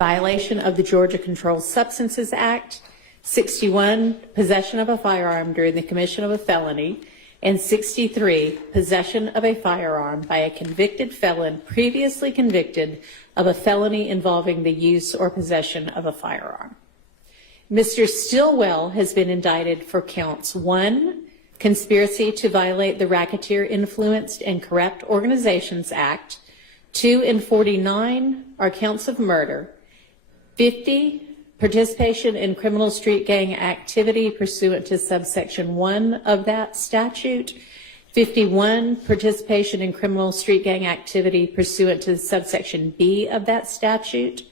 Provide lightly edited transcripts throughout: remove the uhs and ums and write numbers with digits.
Violation of the Georgia Controlled Substances Act, 61, possession of a firearm during the commission of a felony, and 63, possession of a firearm by a convicted felon previously convicted of a felony involving the use or possession of a firearm. Mr. Stillwell has been indicted for counts 1, conspiracy to violate the Racketeer Influenced and Corrupt Organizations Act, 2 and 49 are counts of murder, 50, participation in criminal street gang activity pursuant to subsection 1 of that statute, 51, participation in criminal street gang activity pursuant to subsection B of that statute,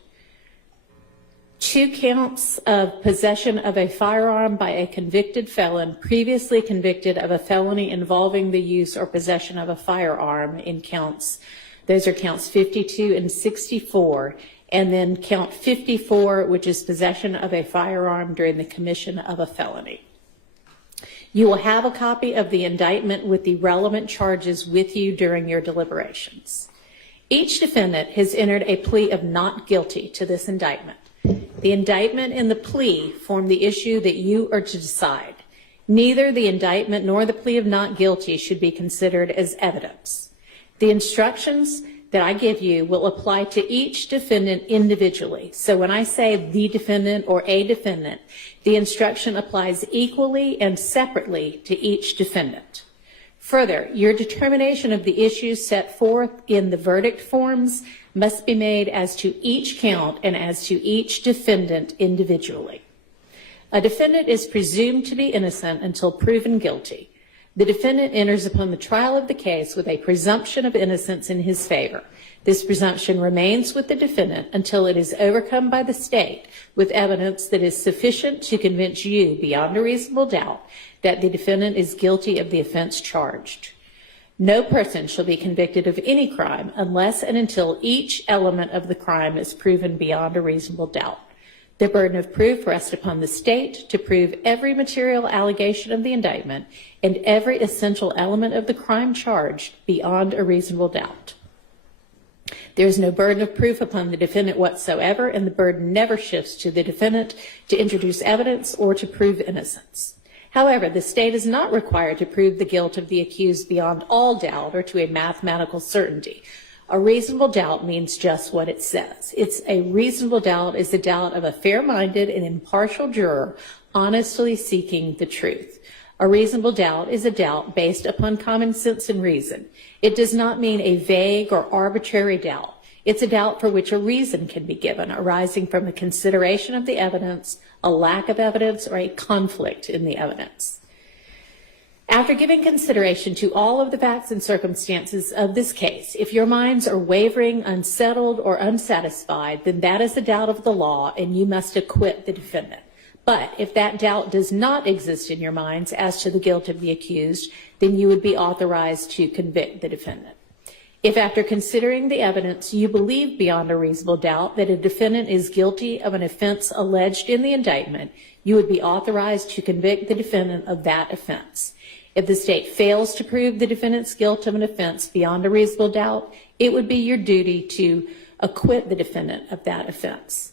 2 counts of possession of a firearm by a convicted felon previously convicted of a felony involving the use or possession of a firearm in counts. Those are counts 52 and 64. And then count 54, which is possession of a firearm during the commission of a felony. You will have a copy of the indictment with the relevant charges with you during your deliberations. Each defendant has entered a plea of not guilty to this indictment. The indictment and the plea form the issue that you are to decide. Neither the indictment nor the plea of not guilty should be considered as evidence. The instructions that I give you will apply to each defendant individually. So when I say the defendant or a defendant, the instruction applies equally and separately to each defendant. Further, your determination of the issues set forth in the verdict forms must be made as to each count and as to each defendant individually. A defendant is presumed to be innocent until proven guilty. The defendant enters upon the trial of the case with a presumption of innocence in his favor. This presumption remains with the defendant until it is overcome by the state with evidence that is sufficient to convince you beyond a reasonable doubt that the defendant is guilty of the offense charged. No person shall be convicted of any crime unless and until each element of the crime is proven beyond a reasonable doubt. The burden of proof rests upon the state to prove every material allegation of the indictment and every essential element of the crime charged beyond a reasonable doubt. There is no burden of proof upon the defendant whatsoever, and the burden never shifts to the defendant to introduce evidence or to prove innocence. However, the state is not required to prove the guilt of the accused beyond all doubt or to a mathematical certainty. A reasonable doubt means just what it says. It's a reasonable doubt is the doubt of a fair-minded and impartial juror honestly seeking the truth. A reasonable doubt is a doubt based upon common sense and reason. It does not mean a vague or arbitrary doubt. It's a doubt for which a reason can be given, arising from a consideration of the evidence, a lack of evidence, or a conflict in the evidence. After giving consideration to all of the facts and circumstances of this case, if your minds are wavering, unsettled, or unsatisfied, then that is a doubt of the law and you must acquit the defendant. But if that doubt does not exist in your minds as to the guilt of the accused, then you would be authorized to convict the defendant. If after considering the evidence you believe beyond a reasonable doubt that a defendant is guilty of an offense alleged in the indictment, you would be authorized to convict the defendant of that offense. If the state fails to prove the defendant's guilt of an offense beyond a reasonable doubt, it would be your duty to acquit the defendant of that offense.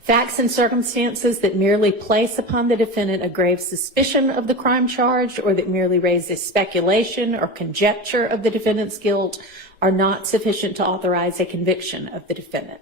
Facts and circumstances that merely place upon the defendant a grave suspicion of the crime charged or that merely raise a speculation or conjecture of the defendant's guilt are not sufficient to authorize a conviction of the defendant.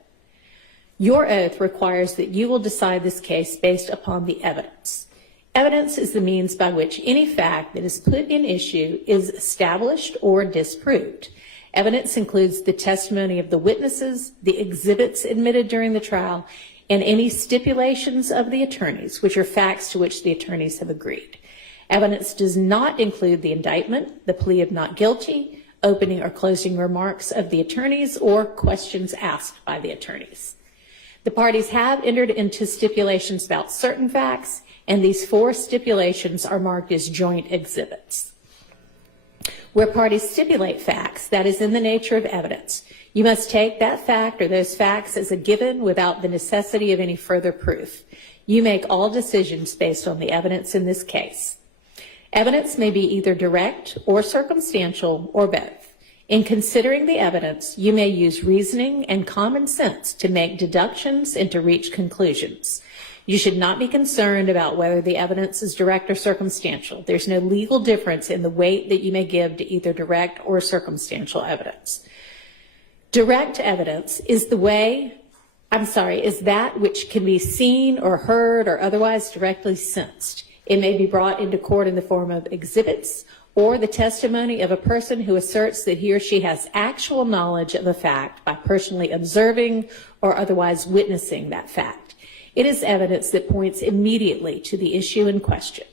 Your oath requires that you will decide this case based upon the evidence. Evidence is the means by which any fact that is put in issue is established or disproved. Evidence includes the testimony of the witnesses, the exhibits admitted during the trial, and any stipulations of the attorneys, which are facts to which the attorneys have agreed. Evidence does not include the indictment, the plea of not guilty, opening or closing remarks of the attorneys, or questions asked by the attorneys. The parties have entered into stipulations about certain facts, and these 4 stipulations are marked as joint exhibits. Where parties stipulate facts, that is in the nature of evidence, you must take that fact or those facts as a given without the necessity of any further proof. You make all decisions based on the evidence in this case. Evidence may be either direct or circumstantial or both. In considering the evidence, you may use reasoning and common sense to make deductions and to reach conclusions. You should not be concerned about whether the evidence is direct or circumstantial. There's no legal difference in the weight that you may give to either direct or circumstantial evidence. Direct evidence is that which can be seen or heard or otherwise directly sensed. It may be brought into court in the form of exhibits or the testimony of a person who asserts that he or she has actual knowledge of a fact by personally observing or otherwise witnessing that fact. It is evidence that points immediately to the issue in question.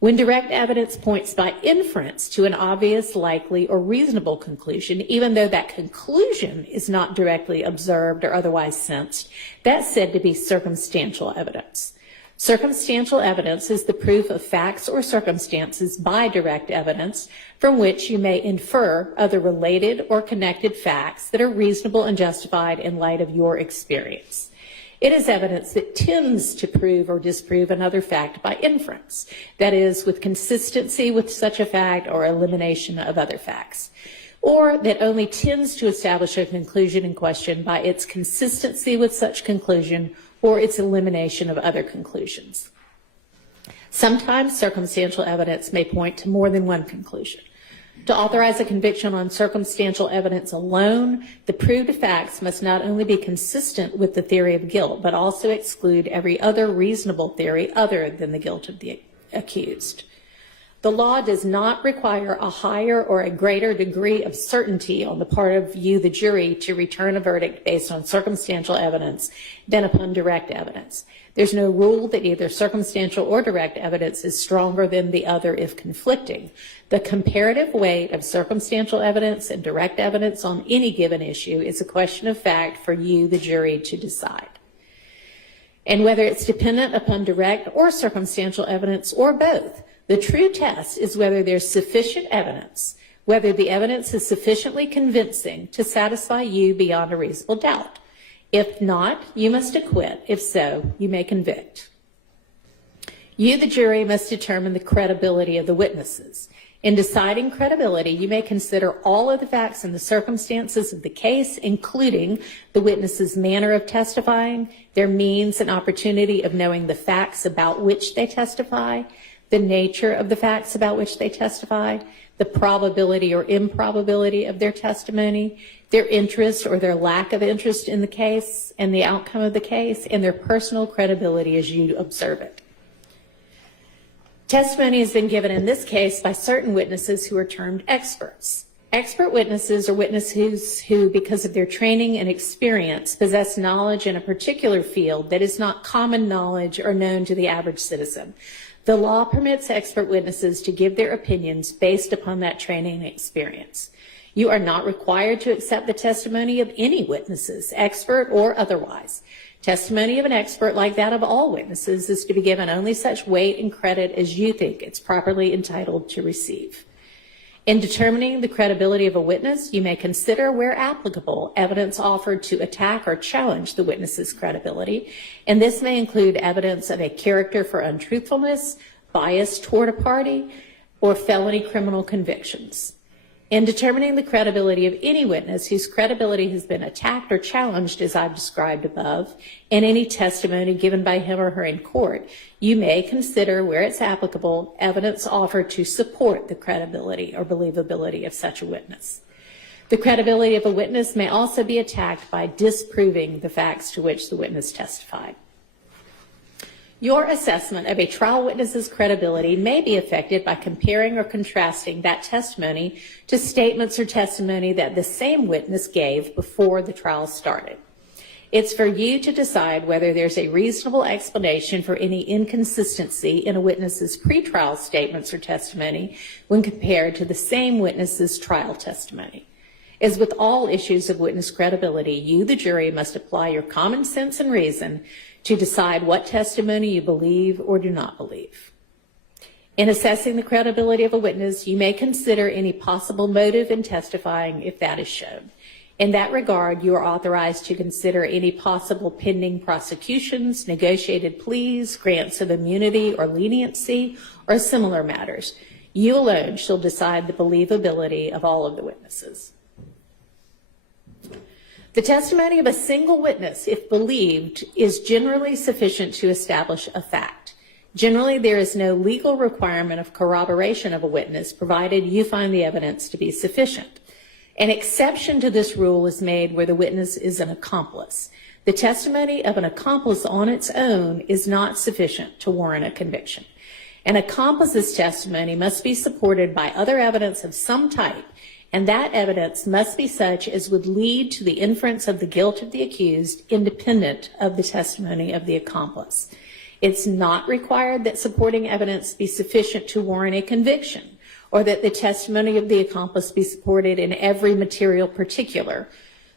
When direct evidence points by inference to an obvious, likely, or reasonable conclusion, even though that conclusion is not directly observed or otherwise sensed, that's said to be circumstantial evidence. Circumstantial evidence is the proof of facts or circumstances by direct evidence from which you may infer other related or connected facts that are reasonable and justified in light of your experience. It is evidence that tends to prove or disprove another fact by inference, that is, with consistency with such a fact or elimination of other facts, or that only tends to establish a conclusion in question by its consistency with such conclusion or its elimination of other conclusions. Sometimes circumstantial evidence may point to more than one conclusion. To authorize a conviction on circumstantial evidence alone, the proved facts must not only be consistent with the theory of guilt, but also exclude every other reasonable theory other than the guilt of the accused. The law does not require a higher or a greater degree of certainty on the part of you, the jury, to return a verdict based on circumstantial evidence than upon direct evidence. There's no rule that either circumstantial or direct evidence is stronger than the other if conflicting. The comparative weight of circumstantial evidence and direct evidence on any given issue is a question of fact for you, the jury, to decide. And whether it's dependent upon direct or circumstantial evidence or both, the true test is whether there's sufficient evidence, whether the evidence is sufficiently convincing to satisfy you beyond a reasonable doubt. If not, you must acquit. If so, you may convict. You, the jury, must determine the credibility of the witnesses. In deciding credibility, you may consider all of the facts and the circumstances of the case, including the witness's manner of testifying, their means and opportunity of knowing the facts about which they testify, the nature of the facts about which they testify, the probability or improbability of their testimony, their interest or their lack of interest in the case and the outcome of the case, and their personal credibility as you observe it. Testimony has been given in this case by certain witnesses who are termed experts. Expert witnesses are witnesses who, because of their training and experience, possess knowledge in a particular field that is not common knowledge or known to the average citizen. The law permits expert witnesses to give their opinions based upon that training and experience. You are not required to accept the testimony of any witnesses, expert or otherwise. Testimony of an expert, like that of all witnesses, is to be given only such weight and credit as you think it's properly entitled to receive. In determining the credibility of a witness, you may consider, where applicable, evidence offered to attack or challenge the witness's credibility, and this may include evidence of a character for untruthfulness, bias toward a party, or felony criminal convictions. In determining the credibility of any witness whose credibility has been attacked or challenged, as I've described above, in any testimony given by him or her in court, you may consider, where it's applicable, evidence offered to support the credibility or believability of such a witness. The credibility of a witness may also be attacked by disproving the facts to which the witness testified. Your assessment of a trial witness's credibility may be affected by comparing or contrasting that testimony to statements or testimony that the same witness gave before the trial started. It's for you to decide whether there's a reasonable explanation for any inconsistency in a witness's pretrial statements or testimony when compared to the same witness's trial testimony. As with all issues of witness credibility, you, the jury, must apply your common sense and reason to decide what testimony you believe or do not believe. In assessing the credibility of a witness, you may consider any possible motive in testifying if that is shown. In that regard, you are authorized to consider any possible pending prosecutions, negotiated pleas, grants of immunity or leniency, or similar matters. You alone shall decide the believability of all of the witnesses. The testimony of a single witness, if believed, is generally sufficient to establish a fact. Generally, there is no legal requirement of corroboration of a witness, provided you find the evidence to be sufficient. An exception to this rule is made where the witness is an accomplice. The testimony of an accomplice on its own is not sufficient to warrant a conviction. An accomplice's testimony must be supported by other evidence of some type, and that evidence must be such as would lead to the inference of the guilt of the accused, independent of the testimony of the accomplice. It's not required that supporting evidence be sufficient to warrant a conviction, or that the testimony of the accomplice be supported in every material particular.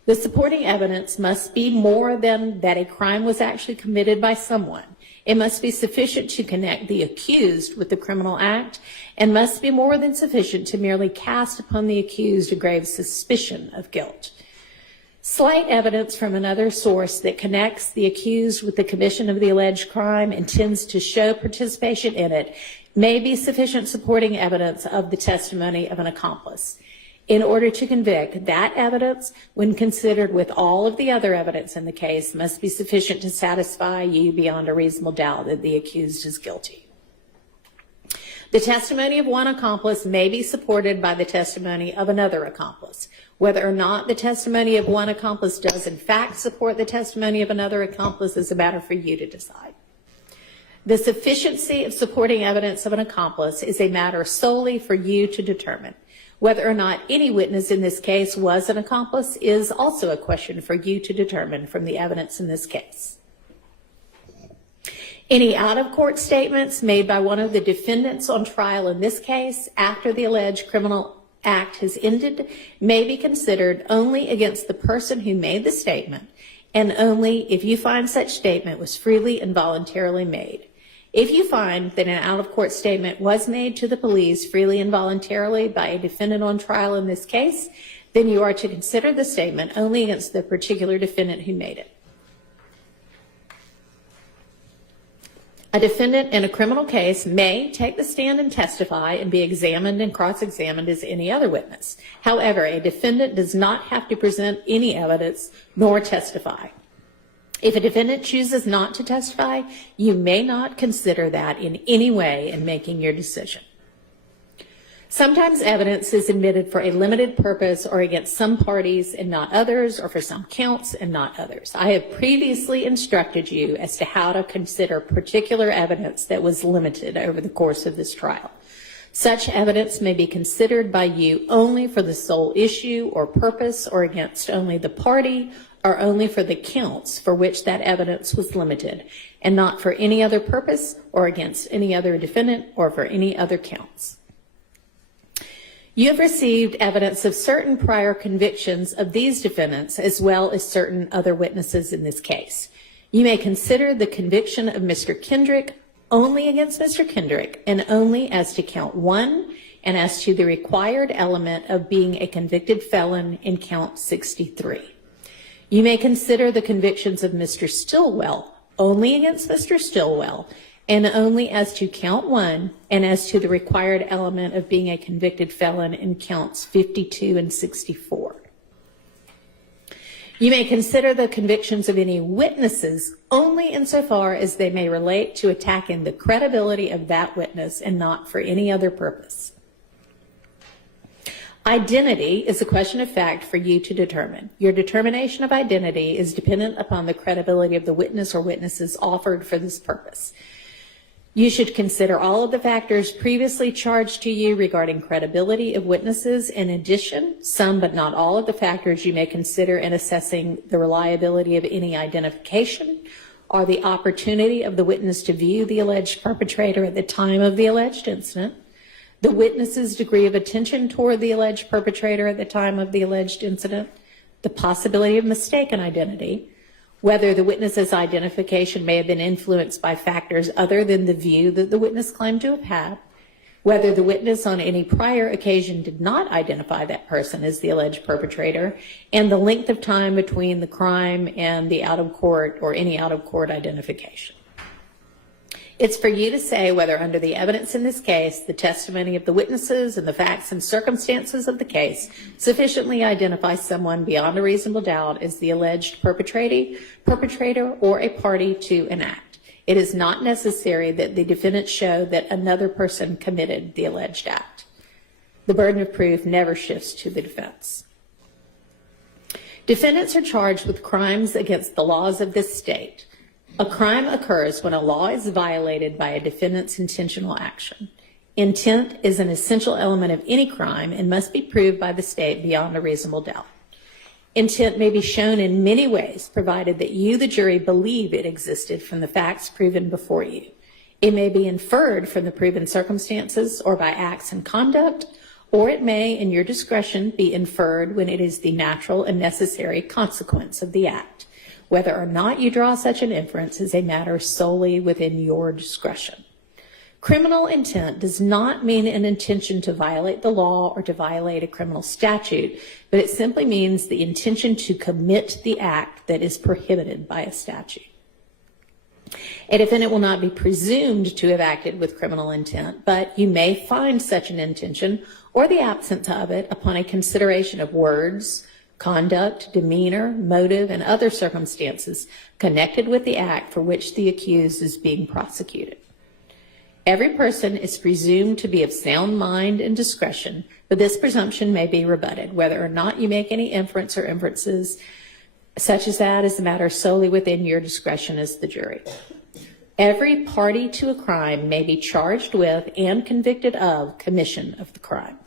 The supporting evidence must be more than that a crime was actually committed by someone. It must be sufficient to connect the accused with the criminal act, and must be more than sufficient to merely cast upon the accused a grave suspicion of guilt. Slight evidence from another source that connects the accused with the commission of the alleged crime and tends to show participation in it may be sufficient supporting evidence of the testimony of an accomplice. In order to convict, that evidence, when considered with all of the other evidence in the case, must be sufficient to satisfy you beyond a reasonable doubt that the accused is guilty. The testimony of one accomplice may be supported by the testimony of another accomplice. Whether or not the testimony of one accomplice does in fact support the testimony of another accomplice is a matter for you to decide. The sufficiency of supporting evidence of an accomplice is a matter solely for you to determine. Whether or not any witness in this case was an accomplice is also a question for you to determine from the evidence in this case. Any out-of-court statements made by one of the defendants on trial in this case after the alleged criminal act has ended may be considered only against the person who made the statement, and only if you find such statement was freely and voluntarily made. If you find that an out-of-court statement was made to the police freely and voluntarily by a defendant on trial in this case, then you are to consider the statement only against the particular defendant who made it. A defendant in a criminal case may take the stand and testify and be examined and cross-examined as any other witness. However, a defendant does not have to present any evidence nor testify. If a defendant chooses not to testify, you may not consider that in any way in making your decision. Sometimes evidence is admitted for a limited purpose or against some parties and not others, or for some counts and not others. I have previously instructed you as to how to consider particular evidence that was limited over the course of this trial. Such evidence may be considered by you only for the sole issue or purpose, or against only the party, or only for the counts for which that evidence was limited, and not for any other purpose or against any other defendant or for any other counts. You have received evidence of certain prior convictions of these defendants as well as certain other witnesses in this case. You may consider the conviction of Mr. Kendrick only against Mr. Kendrick and only as to count 1 and as to the required element of being a convicted felon in count 63. You may consider the convictions of Mr. Stillwell only against Mr. Stillwell and only as to count 1 and as to the required element of being a convicted felon in counts 52 and 64. You may consider the convictions of any witnesses only insofar as they may relate to attacking the credibility of that witness and not for any other purpose. Identity is a question of fact for you to determine. Your determination of identity is dependent upon the credibility of the witness or witnesses offered for this purpose. You should consider all of the factors previously charged to you regarding credibility of witnesses. In addition, some but not all of the factors you may consider in assessing the reliability of any identification are the opportunity of the witness to view the alleged perpetrator at the time of the alleged incident, the witness's degree of attention toward the alleged perpetrator at the time of the alleged incident, the possibility of mistaken identity, whether the witness's identification may have been influenced by factors other than the view that the witness claimed to have had, whether the witness on any prior occasion did not identify that person as the alleged perpetrator, and the length of time between the crime and the out-of-court or any out-of-court identification. It's for you to say whether under the evidence in this case, the testimony of the witnesses and the facts and circumstances of the case sufficiently identify someone beyond a reasonable doubt as the alleged perpetrator or a party to an act. It is not necessary that the defendant show that another person committed the alleged act. The burden of proof never shifts to the defense. Defendants are charged with crimes against the laws of this state. A crime occurs when a law is violated by a defendant's intentional action. Intent is an essential element of any crime and must be proved by the state beyond a reasonable doubt. Intent may be shown in many ways, provided that you, the jury, believe it existed from the facts proven before you. It may be inferred from the proven circumstances or by acts and conduct, or it may, in your discretion, be inferred when it is the natural and necessary consequence of the act. Whether or not you draw such an inference is a matter solely within your discretion. Criminal intent does not mean an intention to violate the law or to violate a criminal statute, but it simply means the intention to commit the act that is prohibited by a statute. A defendant will not be presumed to have acted with criminal intent, but you may find such an intention or the absence of it upon a consideration of words, conduct, demeanor, motive, and other circumstances connected with the act for which the accused is being prosecuted. Every person is presumed to be of sound mind and discretion, but this presumption may be rebutted. Whether or not you make any inference or inferences such as that is a matter solely within your discretion as the jury. Every party to a crime may be charged with and convicted of commission of the crime.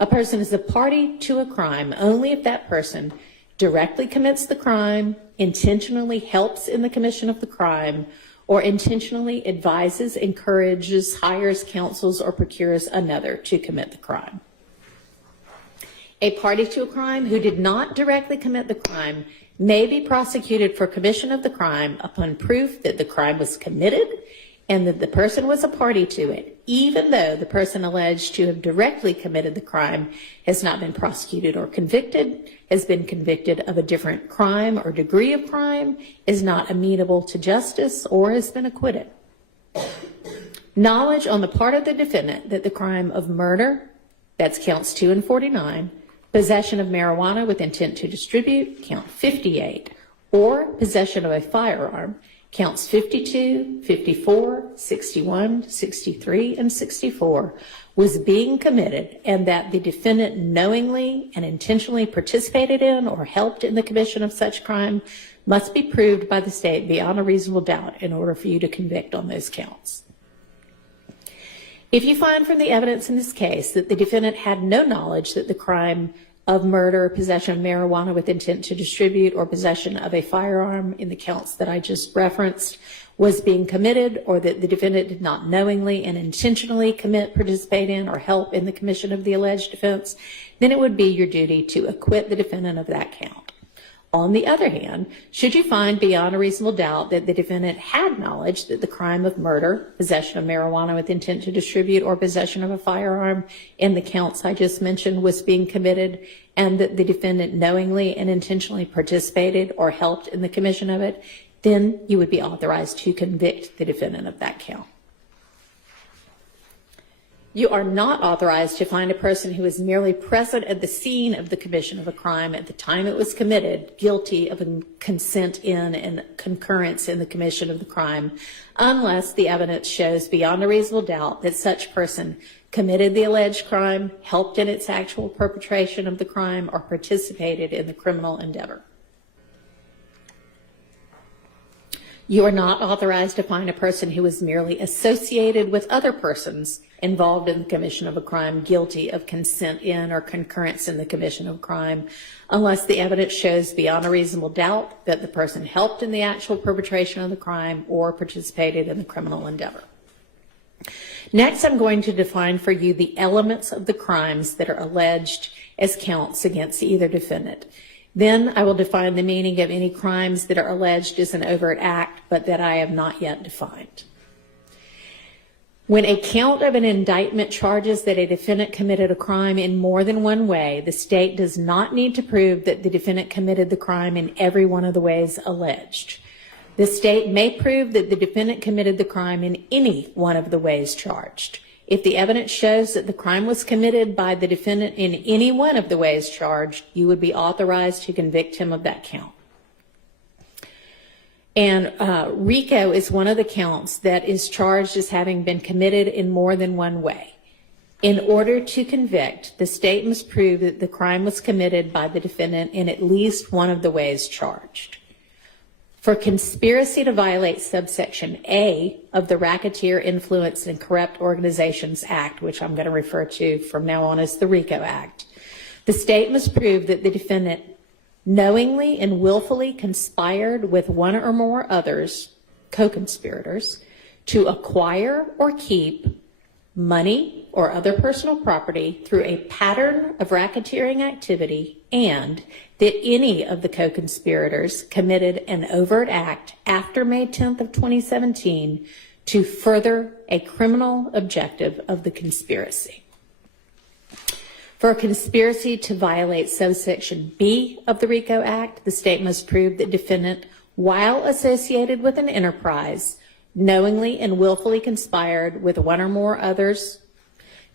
A person is a party to a crime only if that person directly commits the crime, intentionally helps in the commission of the crime, or intentionally advises, encourages, hires, counsels, or procures another to commit the crime. A party to a crime who did not directly commit the crime may be prosecuted for commission of the crime upon proof that the crime was committed and that the person was a party to it, even though the person alleged to have directly committed the crime has not been prosecuted or convicted, has been convicted of a different crime or degree of crime, is not amenable to justice, or has been acquitted. Knowledge on the part of the defendant that the crime of murder, that's counts 2 and 49, possession of marijuana with intent to distribute, count 58, or possession of a firearm, counts 52, 54, 61, 63, and 64, was being committed, and that the defendant knowingly and intentionally participated in or helped in the commission of such crime must be proved by the state beyond a reasonable doubt in order for you to convict on those counts. If you find from the evidence in this case that the defendant had no knowledge that the crime of murder, possession of marijuana with intent to distribute, or possession of a firearm in the counts that I just referenced was being committed, or that the defendant did not knowingly and intentionally commit, participate in, or help in the commission of the alleged offense, then it would be your duty to acquit the defendant of that count. On the other hand, should you find beyond a reasonable doubt that the defendant had knowledge that the crime of murder, possession of marijuana with intent to distribute, or possession of a firearm in the counts I just mentioned was being committed, and that the defendant knowingly and intentionally participated or helped in the commission of it, then you would be authorized to convict the defendant of that count. You are not authorized to find a person who is merely present at the scene of the commission of a crime at the time it was committed guilty of consent in and concurrence in the commission of the crime, unless the evidence shows beyond a reasonable doubt that such person committed the alleged crime, helped in its actual perpetration of the crime, or participated in the criminal endeavor. You are not authorized to find a person who is merely associated with other persons involved in the commission of a crime guilty of consent in or concurrence in the commission of a crime, unless the evidence shows beyond a reasonable doubt that the person helped in the actual perpetration of the crime or participated in the criminal endeavor. Next, I'm going to define for you the elements of the crimes that are alleged as counts against either defendant. Then I will define the meaning of any crimes that are alleged as an overt act, but that I have not yet defined. When a count of an indictment charges that a defendant committed a crime in more than one way, the state does not need to prove that the defendant committed the crime in every one of the ways alleged. The state may prove that the defendant committed the crime in any one of the ways charged. If the evidence shows that the crime was committed by the defendant in any one of the ways charged, you would be authorized to convict him of that count. And RICO is one of the counts that is charged as having been committed in more than one way. In order to convict, the state must prove that the crime was committed by the defendant in at least one of the ways charged. For conspiracy to violate subsection A of the Racketeer, Influence, and Corrupt Organizations Act, which I'm going to refer to from now on as the RICO Act, the state must prove that the defendant knowingly and willfully conspired with one or more others, co-conspirators, to acquire or keep money or other personal property through a pattern of racketeering activity, and that any of the co-conspirators committed an overt act after May 10th of 2017 to further a criminal objective of the conspiracy. For a conspiracy to violate subsection B of the RICO Act, the state must prove that defendant, while associated with an enterprise, knowingly and willfully conspired with one or more others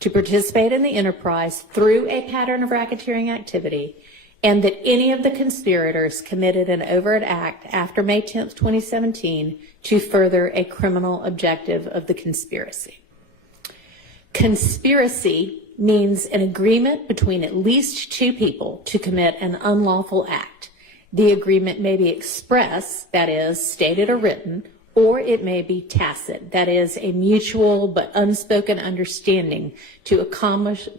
to participate in the enterprise through a pattern of racketeering activity, and that any of the conspirators committed an overt act after May 10th, 2017 to further a criminal objective of the conspiracy. Conspiracy means an agreement between at least two people to commit an unlawful act. The agreement may be express, that is, stated or written, or it may be tacit, that is, a mutual but unspoken understanding to accomplish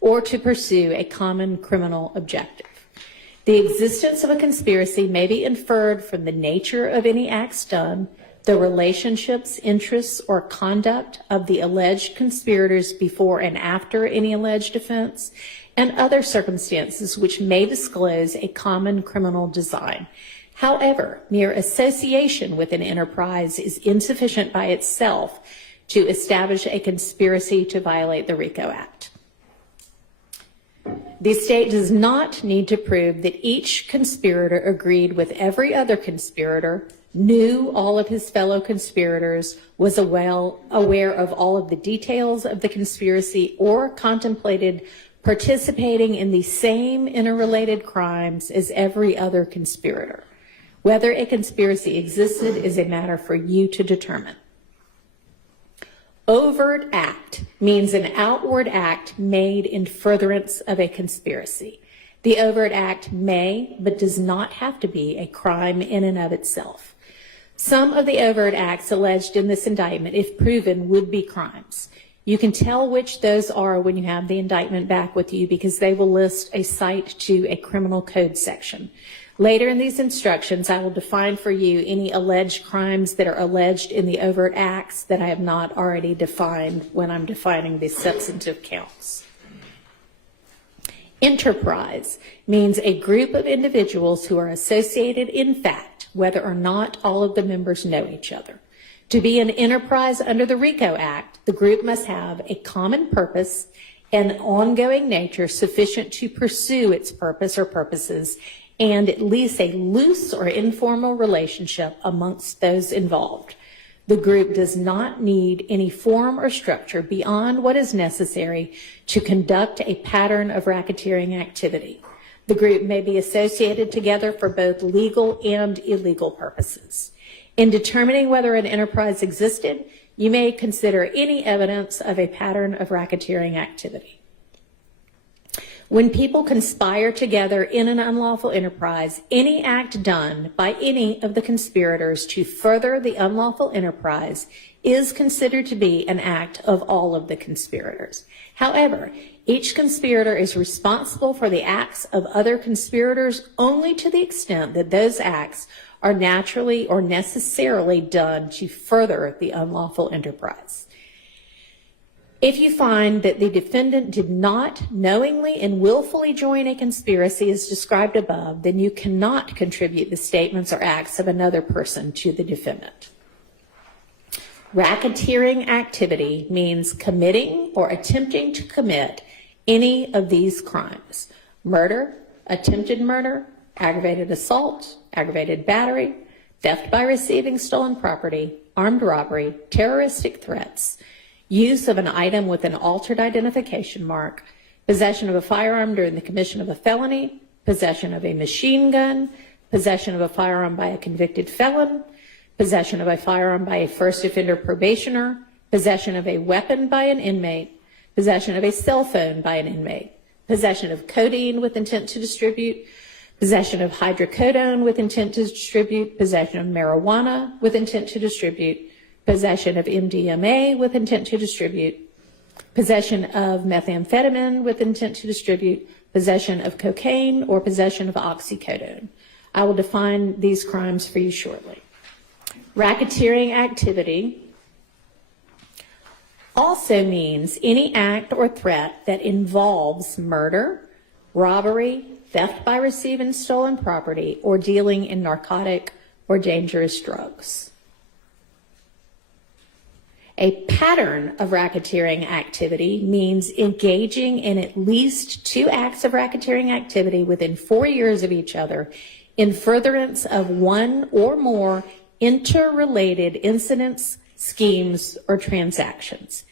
or to pursue a common criminal objective. The existence of a conspiracy may be inferred from the nature of any acts done, the relationships, interests, or conduct of the alleged conspirators before and after any alleged offense, and other circumstances which may disclose a common criminal design. However, mere association with an enterprise is insufficient by itself to establish a conspiracy to violate the RICO Act. The state does not need to prove that each conspirator agreed with every other conspirator, knew all of his fellow conspirators, was aware of all of the details of the conspiracy, or contemplated participating in the same interrelated crimes as every other conspirator. Whether a conspiracy existed is a matter for you to determine. Overt act means an outward act made in furtherance of a conspiracy. The overt act may, but does not have to be, a crime in and of itself. Some of the overt acts alleged in this indictment, if proven, would be crimes. You can tell which those are when you have the indictment back with you, because they will list a cite to a criminal code section. Later in these instructions, I will define for you any alleged crimes that are alleged in the overt acts that I have not already defined when I'm defining the substantive counts. Enterprise means a group of individuals who are associated in fact, whether or not all of the members know each other. To be an enterprise under the RICO Act, the group must have a common purpose and ongoing nature sufficient to pursue its purpose or purposes, and at least a loose or informal relationship amongst those involved. The group does not need any form or structure beyond what is necessary to conduct a pattern of racketeering activity. The group may be associated together for both legal and illegal purposes. In determining whether an enterprise existed, you may consider any evidence of a pattern of racketeering activity. When people conspire together in an unlawful enterprise, any act done by any of the conspirators to further the unlawful enterprise is considered to be an act of all of the conspirators. However, each conspirator is responsible for the acts of other conspirators only to the extent that those acts are naturally or necessarily done to further the unlawful enterprise. If you find that the defendant did not knowingly and willfully join a conspiracy as described above, then you cannot contribute the statements or acts of another person to the defendant. Racketeering activity means committing or attempting to commit any of these crimes: murder, attempted murder, aggravated assault, aggravated battery, theft by receiving stolen property, armed robbery, terroristic threats, use of an item with an altered identification mark, possession of a firearm during the commission of a felony, possession of a machine gun, possession of a firearm by a convicted felon, possession of a firearm by a first offender probationer, possession of a weapon by an inmate, possession of a cell phone by an inmate, possession of codeine with intent to distribute, possession of hydrocodone with intent to distribute, possession of marijuana with intent to distribute, possession of MDMA with intent to distribute, possession of methamphetamine with intent to distribute, possession of cocaine, or possession of oxycodone. I will define these crimes for you shortly. Racketeering activity also means any act or threat that involves murder, robbery, theft by receiving stolen property, or dealing in narcotic or dangerous drugs. A pattern of racketeering activity means engaging in at least 2 acts of racketeering activity within 4 years of each other in furtherance of one or more interrelated incidents, schemes, or transactions.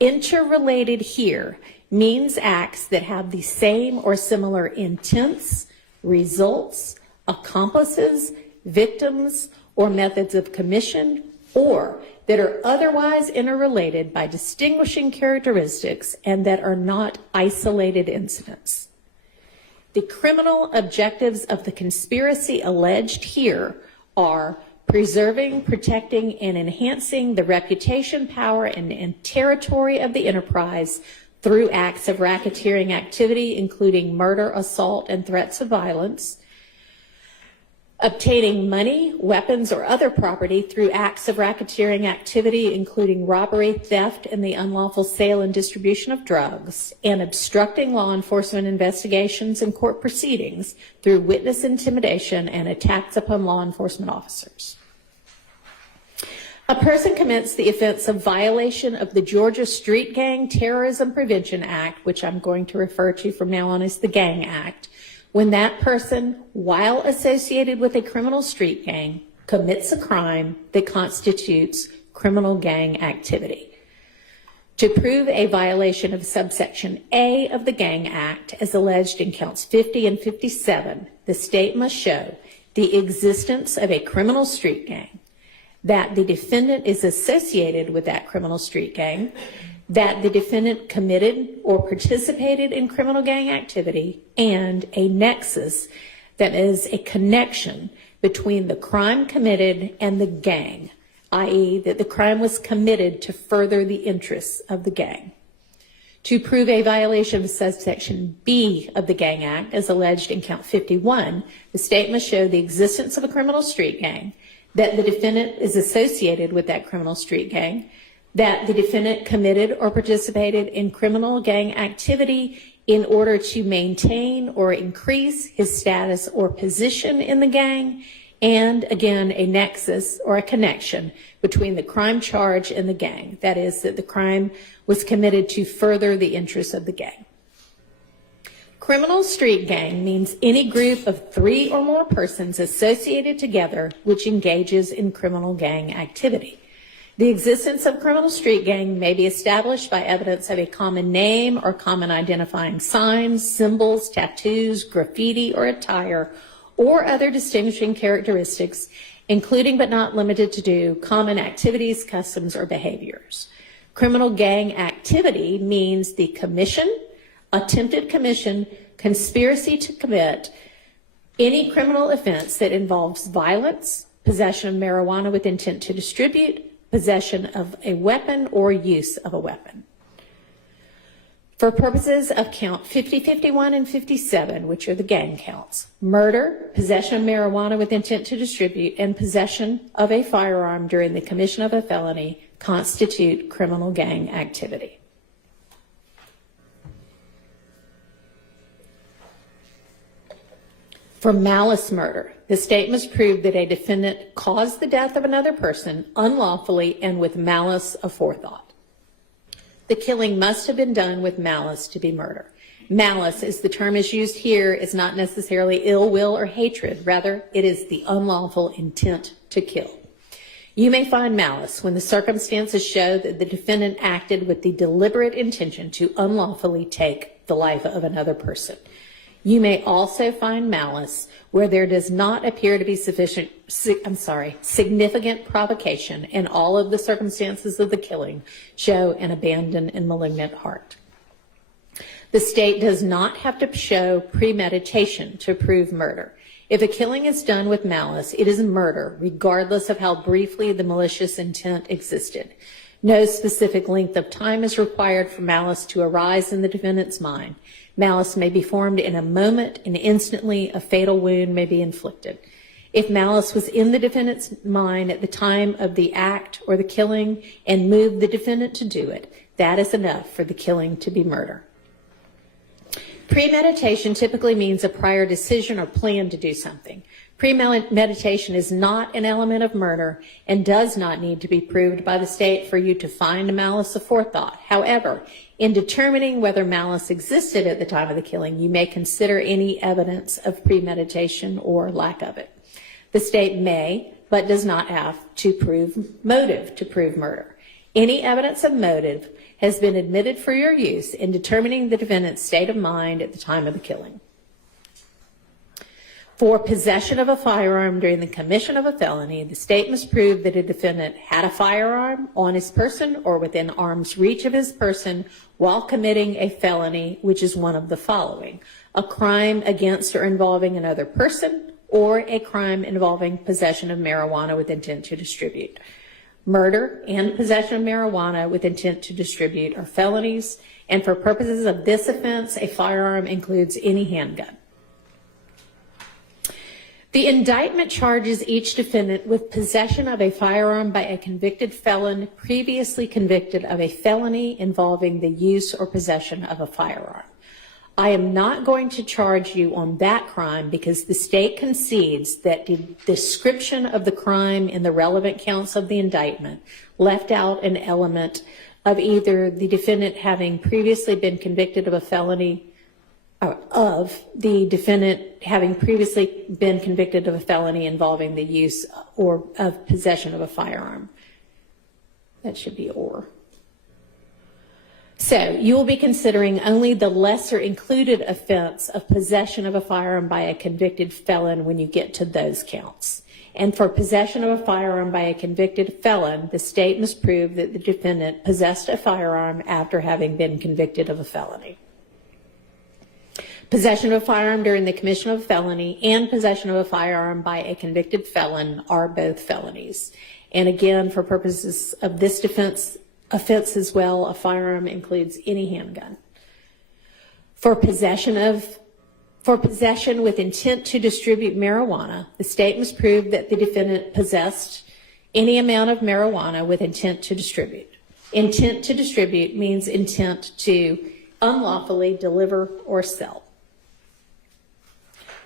Interrelated here means acts that have the same or similar intents, results, accomplices, victims, or methods of commission, or that are otherwise interrelated by distinguishing characteristics and that are not isolated incidents. The criminal objectives of the conspiracy alleged here are preserving, protecting, and enhancing the reputation, power, and territory of the enterprise through acts of racketeering activity, including murder, assault, and threats of violence, obtaining money, weapons, or other property through acts of racketeering activity, including robbery, theft, and the unlawful sale and distribution of drugs, and obstructing law enforcement investigations and court proceedings through witness intimidation and attacks upon law enforcement officers. A person commits the offense of violation of the Georgia Street Gang Terrorism Prevention Act, which I'm going to refer to from now on as the Gang Act, when that person, while associated with a criminal street gang, commits a crime that constitutes criminal gang activity. To prove a violation of subsection A of the Gang Act, as alleged in counts 50 and 57, the state must show the existence of a criminal street gang, that the defendant is associated with that criminal street gang, that the defendant committed or participated in criminal gang activity, and a nexus, that is a connection between the crime committed and the gang, i.e. that the crime was committed to further the interests of the gang. To prove a violation of subsection B of the Gang Act, as alleged in count 51, the state must show the existence of a criminal street gang, that the defendant is associated with that criminal street gang, that the defendant committed or participated in criminal gang activity in order to maintain or increase his status or position in the gang, and again, a nexus or a connection between the crime charge and the gang. That is, that the crime was committed to further the interests of the gang. Criminal street gang means any group of 3 or more persons associated together which engages in criminal gang activity. The existence of criminal street gang may be established by evidence of a common name or common identifying signs, symbols, tattoos, graffiti, or attire, or other distinguishing characteristics, including but not limited to common activities, customs, or behaviors. Criminal gang activity means the commission, attempted commission, conspiracy to commit any criminal offense that involves violence, possession of marijuana with intent to distribute, possession of a weapon, or use of a weapon. For purposes of count 50, 51, and 57, which are the gang counts, murder, possession of marijuana with intent to distribute, and possession of a firearm during the commission of a felony constitute criminal gang activity. For malice murder, the state must prove that a defendant caused the death of another person unlawfully and with malice aforethought. The killing must have been done with malice to be murder. Malice, as the term is used here, is not necessarily ill will or hatred. Rather, it is the unlawful intent to kill. You may find malice when the circumstances show that the defendant acted with the deliberate intention to unlawfully take the life of another person. You may also find malice where there does not appear to be significant provocation and all of the circumstances of the killing show an abandoned and malignant heart. The state does not have to show premeditation to prove murder. If a killing is done with malice, it is murder, regardless of how briefly the malicious intent existed. No specific length of time is required for malice to arise in the defendant's mind. Malice may be formed in a moment, and instantly a fatal wound may be inflicted. If malice was in the defendant's mind at the time of the act or the killing and moved the defendant to do it, that is enough for the killing to be murder. Premeditation typically means a prior decision or plan to do something. Premeditation is not an element of murder and does not need to be proved by the state for you to find malice aforethought. However, in determining whether malice existed at the time of the killing, you may consider any evidence of premeditation or lack of it. The state may, but does not have, to prove motive to prove murder. Any evidence of motive has been admitted for your use in determining the defendant's state of mind at the time of the killing. For possession of a firearm during the commission of a felony, the state must prove that a defendant had a firearm on his person or within arm's reach of his person while committing a felony, which is one of the following: a crime against or involving another person, or a crime involving possession of marijuana with intent to distribute. Murder and possession of marijuana with intent to distribute are felonies, and for purposes of this offense, a firearm includes any handgun. The indictment charges each defendant with possession of a firearm by a convicted felon previously convicted of a felony involving the use or possession of a firearm. I am not going to charge you on that crime because the state concedes that the description of the crime in the relevant counts of the indictment left out an element of either the defendant having previously been convicted of a felony involving the use or of possession of a firearm. That should be or. So you will be considering only the lesser included offense of possession of a firearm by a convicted felon when you get to those counts. And for possession of a firearm by a convicted felon, the state must prove that the defendant possessed a firearm after having been convicted of a felony. Possession of a firearm during the commission of a felony and possession of a firearm by a convicted felon are both felonies. And again, for purposes of this offense as well, a firearm includes any handgun. For possession with intent to distribute marijuana, the state must prove that the defendant possessed any amount of marijuana with intent to distribute. Intent to distribute means intent to unlawfully deliver or sell.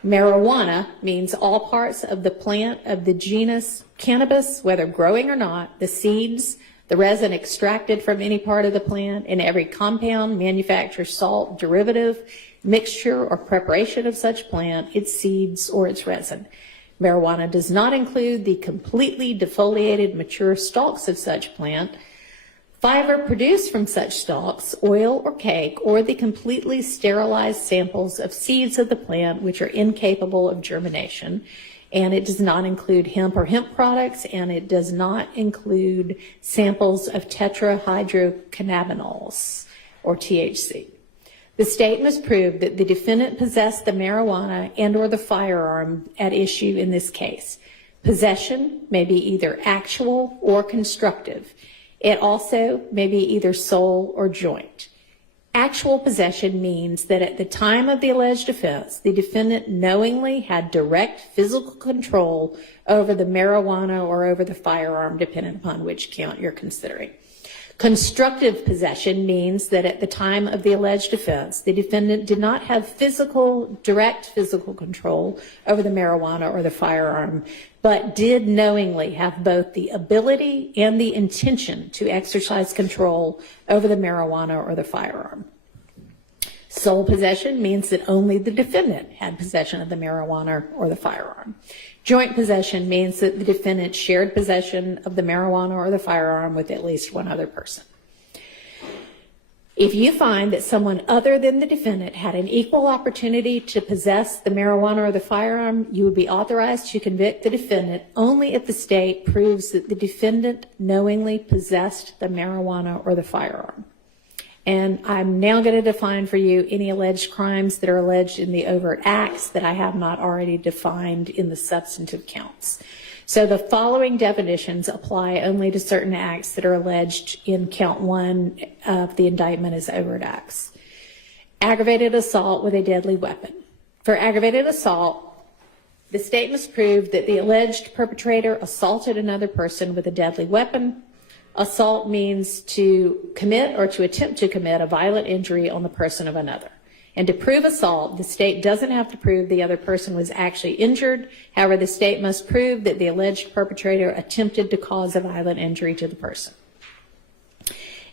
Marijuana means all parts of the plant of the genus cannabis, whether growing or not, the seeds, the resin extracted from any part of the plant, and every compound, manufacture, salt, derivative, mixture, or preparation of such plant, its seeds, or its resin. Marijuana does not include the completely defoliated mature stalks of such plant, fiber produced from such stalks, oil or cake, or the completely sterilized samples of seeds of the plant which are incapable of germination. And it does not include hemp or hemp products, and it does not include samples of tetrahydrocannabinols, or THC. The state must prove that the defendant possessed the marijuana and or the firearm at issue in this case. Possession may be either actual or constructive. It also may be either sole or joint. Actual possession means that at the time of the alleged offense, the defendant knowingly had direct physical control over the marijuana or over the firearm, depending upon which count you're considering. Constructive possession means that at the time of the alleged offense, the defendant did not have direct physical control over the marijuana or the firearm, but did knowingly have both the ability and the intention to exercise control over the marijuana or the firearm. Sole possession means that only the defendant had possession of the marijuana or the firearm. Joint possession means that the defendant shared possession of the marijuana or the firearm with at least one other person. If you find that someone other than the defendant had an equal opportunity to possess the marijuana or the firearm, you would be authorized to convict the defendant only if the state proves that the defendant knowingly possessed the marijuana or the firearm. And I'm now going to define for you any alleged crimes that are alleged in the overt acts that I have not already defined in the substantive counts. So the following definitions apply only to certain acts that are alleged in count 1 of the indictment as overt acts. Aggravated assault with a deadly weapon. For aggravated assault, the state must prove that the alleged perpetrator assaulted another person with a deadly weapon. Assault means to commit or to attempt to commit a violent injury on the person of another. And to prove assault, the state doesn't have to prove the other person was actually injured. However, the state must prove that the alleged perpetrator attempted to cause a violent injury to the person.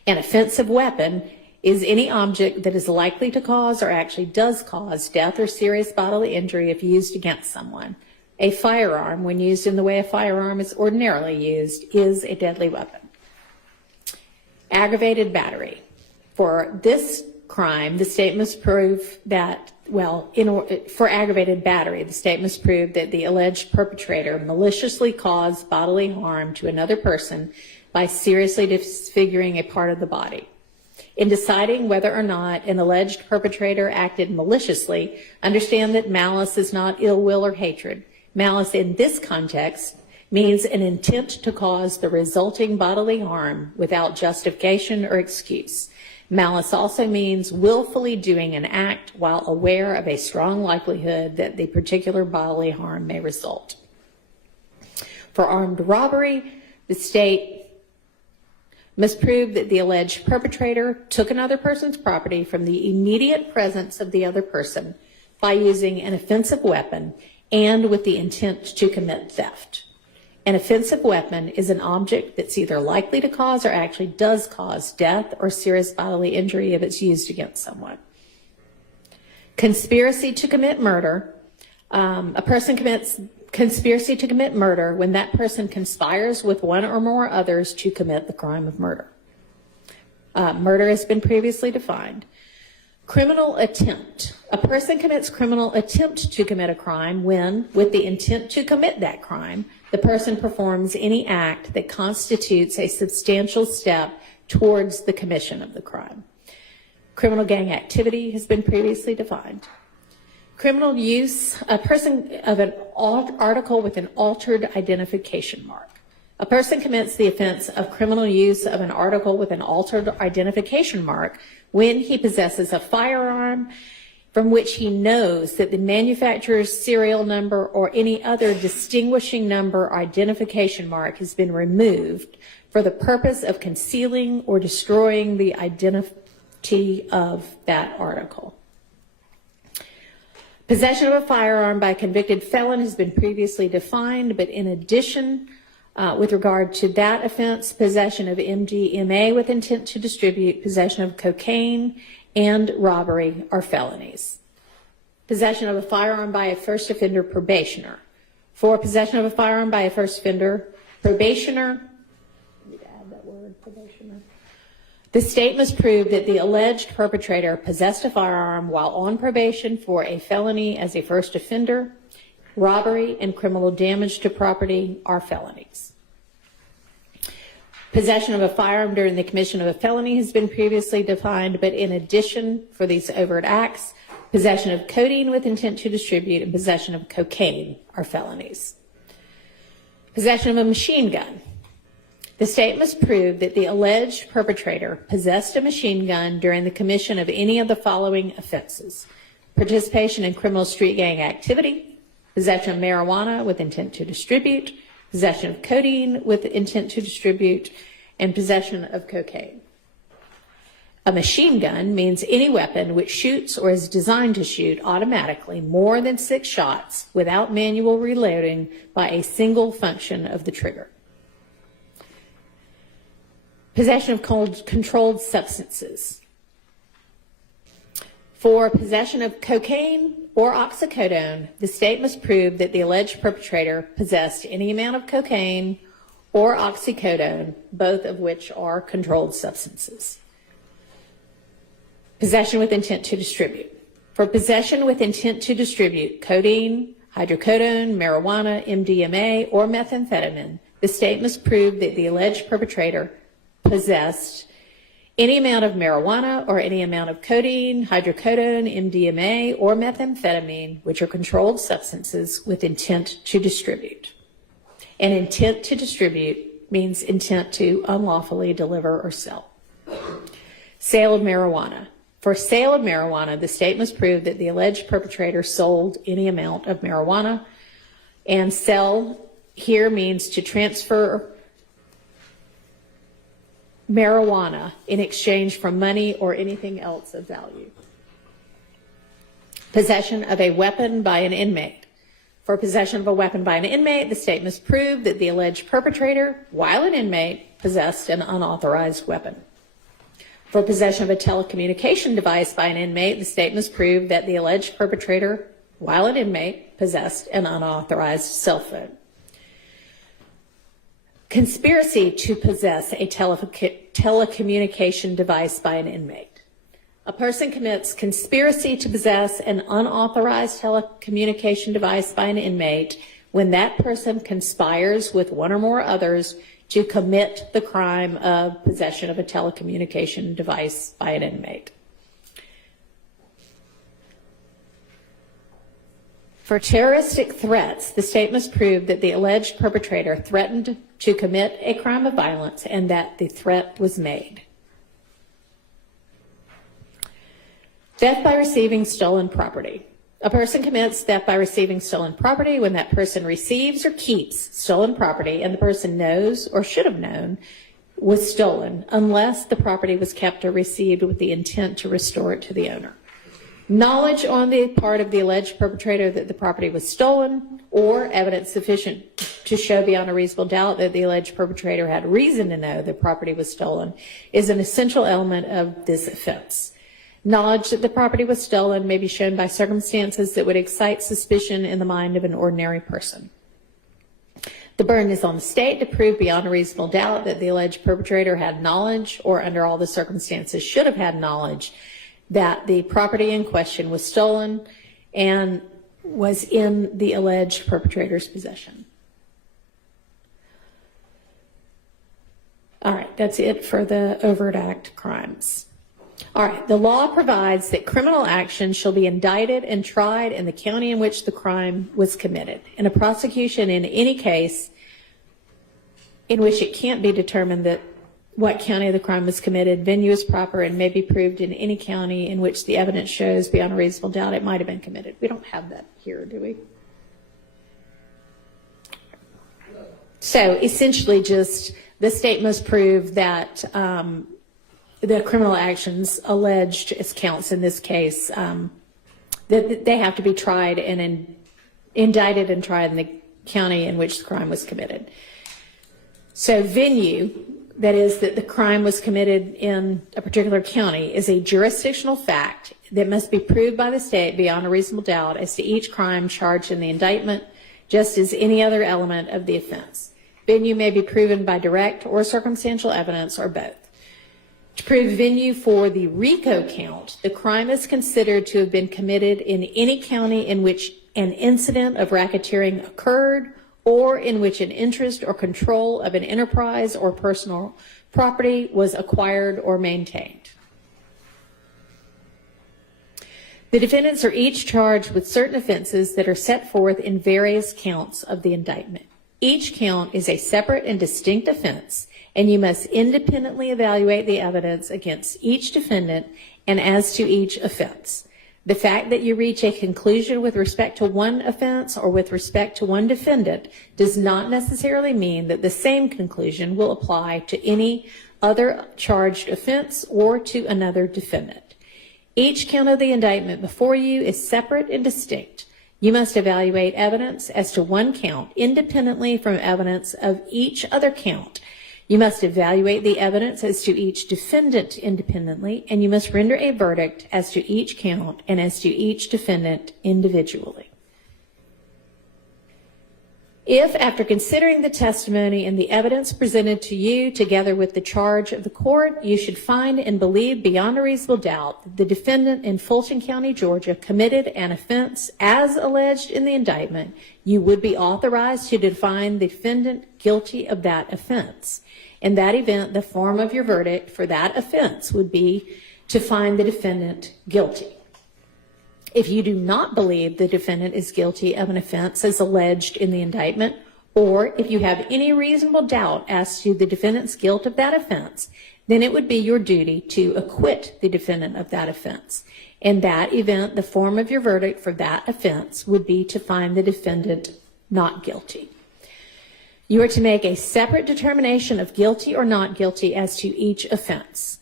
An offensive weapon is any object that is likely to cause or actually does cause death or serious bodily injury if used against someone. A firearm, when used in the way a firearm is ordinarily used, is a deadly weapon. Aggravated battery. For this crime, the state must prove that, for aggravated battery, the state must prove that the alleged perpetrator maliciously caused bodily harm to another person by seriously disfiguring a part of the body. In deciding whether or not an alleged perpetrator acted maliciously, understand that malice is not ill will or hatred. Malice in this context means an intent to cause the resulting bodily harm without justification or excuse. Malice also means willfully doing an act while aware of a strong likelihood that the particular bodily harm may result. For armed robbery, the state must prove that the alleged perpetrator took another person's property from the immediate presence of the other person by using an offensive weapon and with the intent to commit theft. An offensive weapon is an object that's either likely to cause or actually does cause death or serious bodily injury if it's used against someone. Conspiracy to commit murder. A person commits conspiracy to commit murder when that person conspires with one or more others to commit the crime of murder. Murder has been previously defined. Criminal attempt. A person commits criminal attempt to commit a crime when, with the intent to commit that crime, the person performs any act that constitutes a substantial step towards the commission of the crime. Criminal gang activity has been previously defined. Criminal use, a person of an article with an altered identification mark. A person commits the offense of criminal use of an article with an altered identification mark when he possesses a firearm from which he knows that the manufacturer's serial number or any other distinguishing number or identification mark has been removed for the purpose of concealing or destroying the identity of that article. Possession of a firearm by a convicted felon has been previously defined, but in addition, with regard to that offense, possession of MDMA with intent to distribute, possession of cocaine, and robbery are felonies. Possession of a firearm by a first offender probationer. For possession of a firearm by a first offender probationer, I need to add that word, probationer. The state must prove that the alleged perpetrator possessed a firearm while on probation for a felony as a first offender. Robbery and criminal damage to property are felonies. Possession of a firearm during the commission of a felony has been previously defined, but in addition, for these overt acts, possession of codeine with intent to distribute and possession of cocaine are felonies. Possession of a machine gun. The state must prove that the alleged perpetrator possessed a machine gun during the commission of any of the following offenses: participation in criminal street gang activity, possession of marijuana with intent to distribute, possession of codeine with intent to distribute, and possession of cocaine. A machine gun means any weapon which shoots or is designed to shoot automatically more than 6 shots without manual reloading by a single function of the trigger. Possession of controlled substances. For possession of cocaine or oxycodone, the state must prove that the alleged perpetrator possessed any amount of cocaine or oxycodone, both of which are controlled substances. Possession with intent to distribute. For possession with intent to distribute codeine, hydrocodone, marijuana, MDMA, or methamphetamine, the state must prove that the alleged perpetrator possessed any amount of marijuana or any amount of codeine, hydrocodone, MDMA, or methamphetamine, which are controlled substances, with intent to distribute. And intent to distribute means intent to unlawfully deliver or sell. Sale of marijuana. For sale of marijuana, the state must prove that the alleged perpetrator sold any amount of marijuana, and sell here means to transfer marijuana in exchange for money or anything else of value. Possession of a weapon by an inmate. For possession of a weapon by an inmate, the state must prove that the alleged perpetrator, while an inmate, possessed an unauthorized weapon. For possession of a telecommunication device by an inmate, the state must prove that the alleged perpetrator, while an inmate, possessed an unauthorized cell phone. Conspiracy to possess a telecommunication device by an inmate. A person commits conspiracy to possess an unauthorized telecommunication device by an inmate when that person conspires with one or more others to commit the crime of possession of a telecommunication device by an inmate. For terroristic threats, the state must prove that the alleged perpetrator threatened to commit a crime of violence and that the threat was made. Theft by receiving stolen property. A person commits theft by receiving stolen property when that person receives or keeps stolen property and the person knows or should have known was stolen, unless the property was kept or received with the intent to restore it to the owner. Knowledge on the part of the alleged perpetrator that the property was stolen, or evidence sufficient to show beyond a reasonable doubt that the alleged perpetrator had reason to know the property was stolen, is an essential element of this offense. Knowledge that the property was stolen may be shown by circumstances that would excite suspicion in the mind of an ordinary person. The burden is on the state to prove beyond a reasonable doubt that the alleged perpetrator had knowledge, or under all the circumstances should have had knowledge, that the property in question was stolen and was in the alleged perpetrator's possession. All right, that's it for the overt act crimes. All right, the law provides that criminal action shall be indicted and tried in the county in which the crime was committed. In a prosecution in any case in which it can't be determined that what county the crime was committed, venue is proper and may be proved in any county in which the evidence shows beyond a reasonable doubt it might have been committed. We don't have that here, do we? So essentially just the state must prove that the criminal actions alleged as counts in this case, that they have to be tried and indicted and tried in the county in which the crime was committed. So venue, that is that the crime was committed in a particular county, is a jurisdictional fact that must be proved by the state beyond a reasonable doubt as to each crime charged in the indictment, just as any other element of the offense. Venue may be proven by direct or circumstantial evidence or both. To prove venue for the RICO count, the crime is considered to have been committed in any county in which an incident of racketeering occurred, or in which an interest or control of an enterprise or personal property was acquired or maintained. The defendants are each charged with certain offenses that are set forth in various counts of the indictment. Each count is a separate and distinct offense, and you must independently evaluate the evidence against each defendant and as to each offense. The fact that you reach a conclusion with respect to one offense or with respect to one defendant does not necessarily mean that the same conclusion will apply to any other charged offense or to another defendant. Each count of the indictment before you is separate and distinct. You must evaluate evidence as to one count independently from evidence of each other count. You must evaluate the evidence as to each defendant independently, and you must render a verdict as to each count and as to each defendant individually. If, after considering the testimony and the evidence presented to you, together with the charge of the court, you should find and believe beyond a reasonable doubt that the defendant in Fulton County, Georgia, committed an offense as alleged in the indictment, you would be authorized to find the defendant guilty of that offense. In that event, the form of your verdict for that offense would be to find the defendant guilty. If you do not believe the defendant is guilty of an offense as alleged in the indictment, or if you have any reasonable doubt as to the defendant's guilt of that offense, then it would be your duty to acquit the defendant of that offense. In that event, the form of your verdict for that offense would be to find the defendant not guilty. You are to make a separate determination of guilty or not guilty as to each offense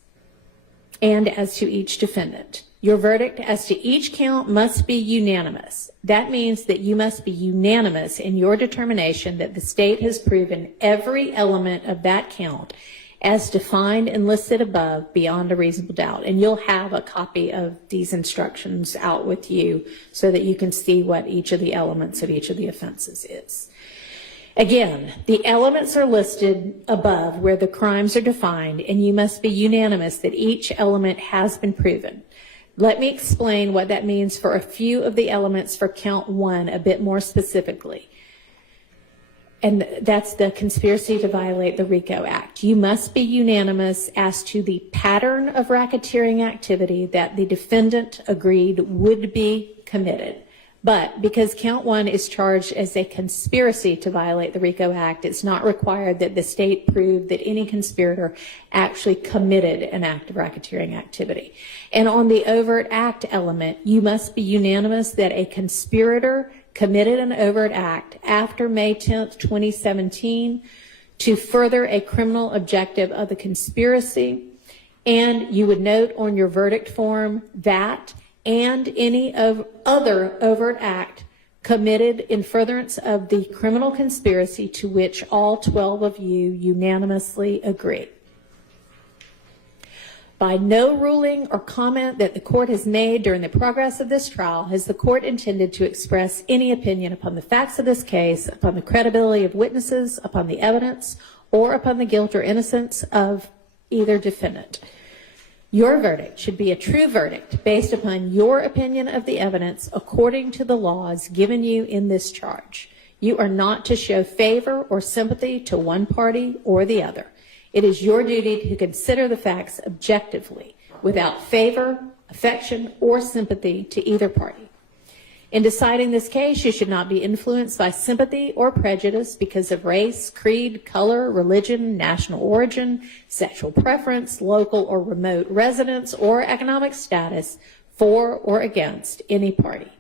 and as to each defendant. Your verdict as to each count must be unanimous. That means that you must be unanimous in your determination that the state has proven every element of that count as defined and listed above beyond a reasonable doubt. And you'll have a copy of these instructions out with you so that you can see what each of the elements of each of the offenses is. Again, the elements are listed above where the crimes are defined, and you must be unanimous that each element has been proven. Let me explain what that means for a few of the elements for count 1 a bit more specifically. And that's the conspiracy to violate the RICO Act. You must be unanimous as to the pattern of racketeering activity that the defendant agreed would be committed. But because count 1 is charged as a conspiracy to violate the RICO Act, it's not required that the state prove that any conspirator actually committed an act of racketeering activity. And on the overt act element, you must be unanimous that a conspirator committed an overt act after May 10th, 2017 to further a criminal objective of the conspiracy. And you would note on your verdict form that and any of other overt act committed in furtherance of the criminal conspiracy to which all 12 of you unanimously agree. By no ruling or comment that the court has made during the progress of this trial has the court intended to express any opinion upon the facts of this case, upon the credibility of witnesses, upon the evidence, or upon the guilt or innocence of either defendant. Your verdict should be a true verdict based upon your opinion of the evidence according to the laws given you in this charge. You are not to show favor or sympathy to one party or the other. It is your duty to consider the facts objectively, without favor, affection, or sympathy to either party. In deciding this case, you should not be influenced by sympathy or prejudice because of race, creed, color, religion, national origin, sexual preference, local or remote residence, or economic status for or against any party.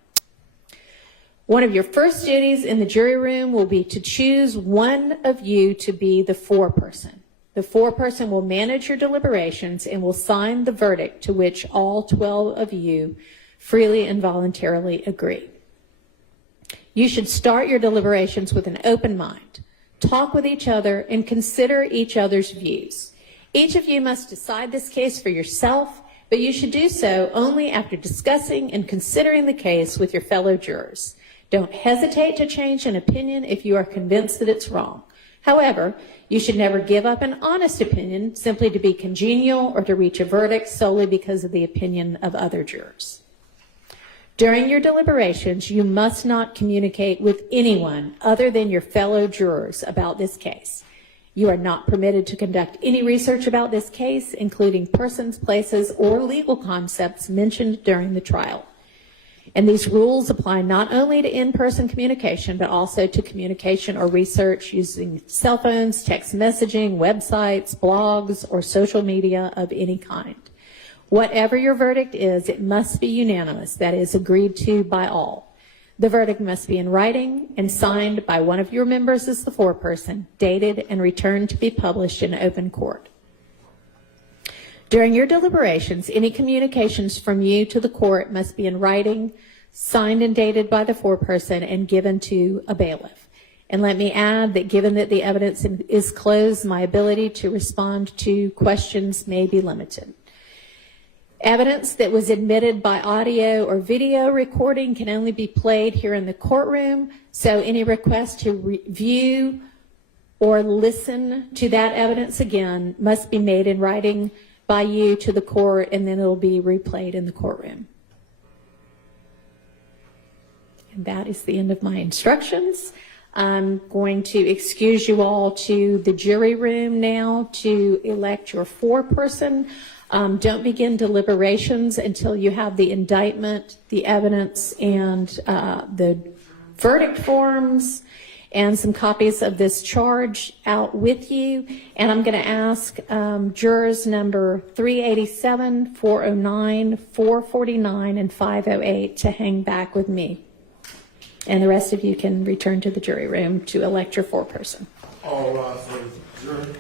One of your first duties in the jury room will be to choose one of you to be the foreperson. The foreperson will manage your deliberations and will sign the verdict to which all 12 of you freely and voluntarily agree. You should start your deliberations with an open mind. Talk with each other and consider each other's views. Each of you must decide this case for yourself, but you should do so only after discussing and considering the case with your fellow jurors. Don't hesitate to change an opinion if you are convinced that it's wrong. However, you should never give up an honest opinion simply to be congenial or to reach a verdict solely because of the opinion of other jurors. During your deliberations, you must not communicate with anyone other than your fellow jurors about this case. You are not permitted to conduct any research about this case, including persons, places, or legal concepts mentioned during the trial. And these rules apply not only to in-person communication, but also to communication or research using cell phones, text messaging, websites, blogs, or social media of any kind. Whatever your verdict is, it must be unanimous, that is, agreed to by all. The verdict must be in writing and signed by one of your members as the foreperson, dated and returned to be published in open court. During your deliberations, any communications from you to the court must be in writing, signed and dated by the foreperson, and given to a bailiff. And let me add that given that the evidence is closed, my ability to respond to questions may be limited. Evidence that was admitted by audio or video recording can only be played here in the courtroom, so any request to review or listen to that evidence again must be made in writing by you to the court, and then it'll be replayed in the courtroom. And that is the end of my instructions. I'm going to excuse you all to the jury room now to elect your foreperson. Don't begin deliberations until you have the indictment, the evidence, and the verdict forms and some copies of this charge out with you. And I'm going to ask jurors number 387, 409, 449, and 508 to hang back with me. And the rest of you can return to the jury room to elect your foreperson. All rise for the jury.